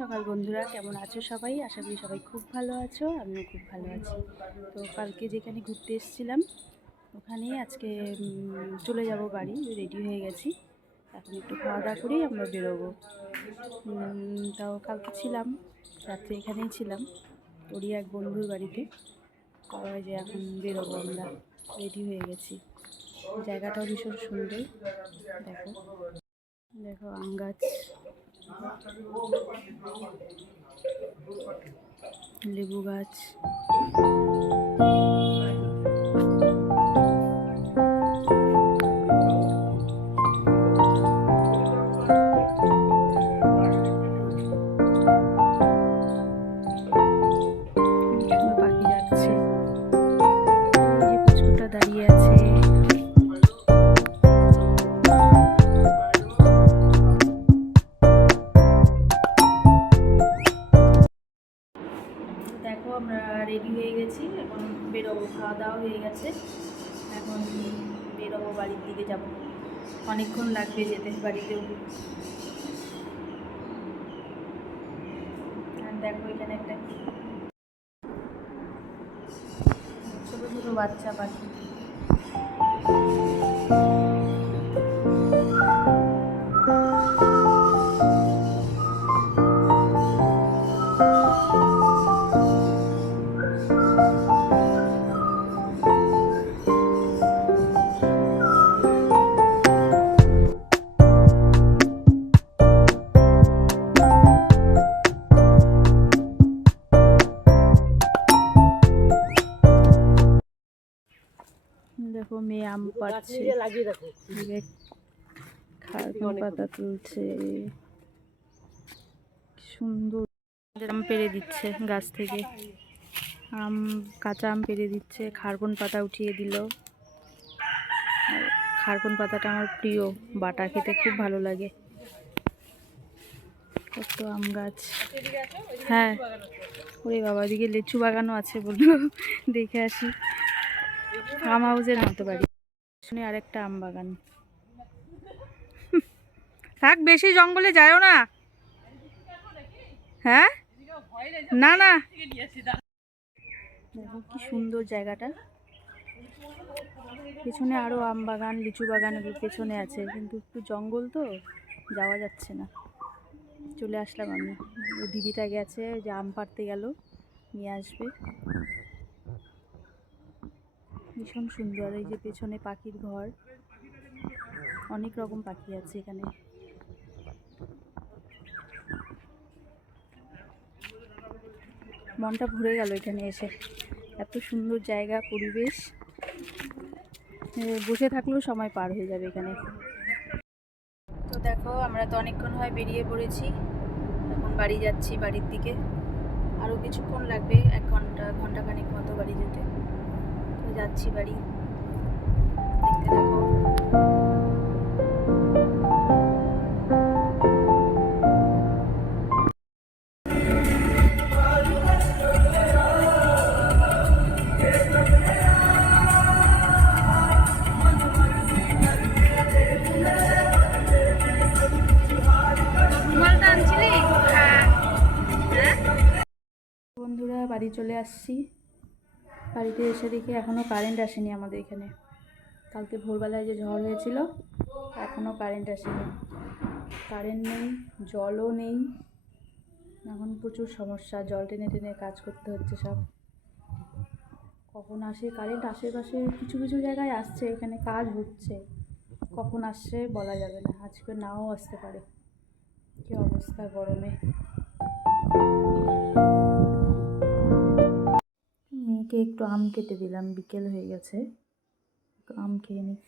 সকাল বন্ধুরা, কেমন আছো সবাই? আশা করি সবাই খুব ভালো আছো, আমিও খুব ভালো আছি। তো কালকে যেখানে ঘুরতে এসেছিলাম, ওখানেই আজকে চলে যাব বাড়ি রেডি হয়ে গেছি। এখন একটু খাওয়া দাওয়া করেই আমরা বেরোবো। তাও কালকে ছিলাম, রাত্রে এখানেই ছিলাম, ওরই এক বন্ধুর বাড়িতে। এই যে এখন বেরোবো আমরা রেডি হয়ে গেছি। জায়গাটাও ভীষণ সুন্দর, দেখো। দেখো আম গাছ। লেবু গাছ। দাওয়া হয়ে গেছে। এখন বেরোবো বাড়ির দিকে যাব। অনেকক্ষণ লাগবে যেতে বাড়িতেও। আর দেখো এখানে একটা ছোটো ছোটো বাচ্চা পাখি। দেখো মেয়ে আম পাচ্ছে খারকুন পাতা তুলছে। সুন্দর। আম পেরে দিচ্ছে গাছ থেকে। আম কাঁচা আম পেরে দিচ্ছে। খারকুন পাতা উঠিয়ে দিল। খারকুন পাতাটা আমার প্রিয়। বাটা খেতে খুব ভালো লাগে। কত আম গাছ। হ্যাঁ। ওরে বাবা এদিকে লিচু বাগানও আছে বলল। দেখে আসি। ফার্ম হাউসের মতো বাড়ি। শুনে আরেকটা আম বাগান। থাক, বেশি জঙ্গলে যায়ও না। হ্যাঁ? না না। দেখো কি সুন্দর জায়গাটা। পেছনে আরও আম বাগান, লিচু বাগান পেছনে আছে। কিন্তু একটু জঙ্গল তো, যাওয়া যাচ্ছে না। চলে আসলাম আমি। দিদিটা গেছে, যে আম পাড়তে গেল, নিয়ে আসবে। ভীষণ সুন্দর। এই যে পেছনে পাখির ঘর। অনেক রকম পাখি আছে এখানে। মনটা ভরে গেল এখানে এসে। এত সুন্দর জায়গা, পরিবেশ। বসে থাকলেও সময় পার হয়ে যাবে এখানে। তো দেখো, আমরা তো অনেকক্ষণ হয় বেরিয়ে পড়েছি। এখন বাড়ি যাচ্ছি বাড়ির দিকে। আরও কিছুক্ষণ লাগবে, এক ঘণ্টা ঘণ্টা খানিক মতো বাড়ি যেতে। যাচ্ছি বাড়ি। দেখতে থাকো। বন্ধুরা বাড়ি চলে আসছি। বাড়িতে এসে দেখি এখনও কারেন্ট আসেনি আমাদের এখানে। কালকে ভোরবেলায় যে ঝড় হয়েছিল, এখনও কারেন্ট আসেনি। কারেন্ট নেই, জলও নেই। এখন প্রচুর সমস্যা, জল টেনে টেনে কাজ করতে হচ্ছে সব। কখন আসে, কারেন্ট আশেপাশে কিছু কিছু জায়গায় আসছে, এখানে কাজ হচ্ছে। কখন আসছে বলা যাবে না, আজকে নাও আসতে পারে। কী অবস্থা গরমে। মেয়েকে একটু আম কেটে দিলাম বিকেল হয়ে গেছে। আম খেয়ে নিই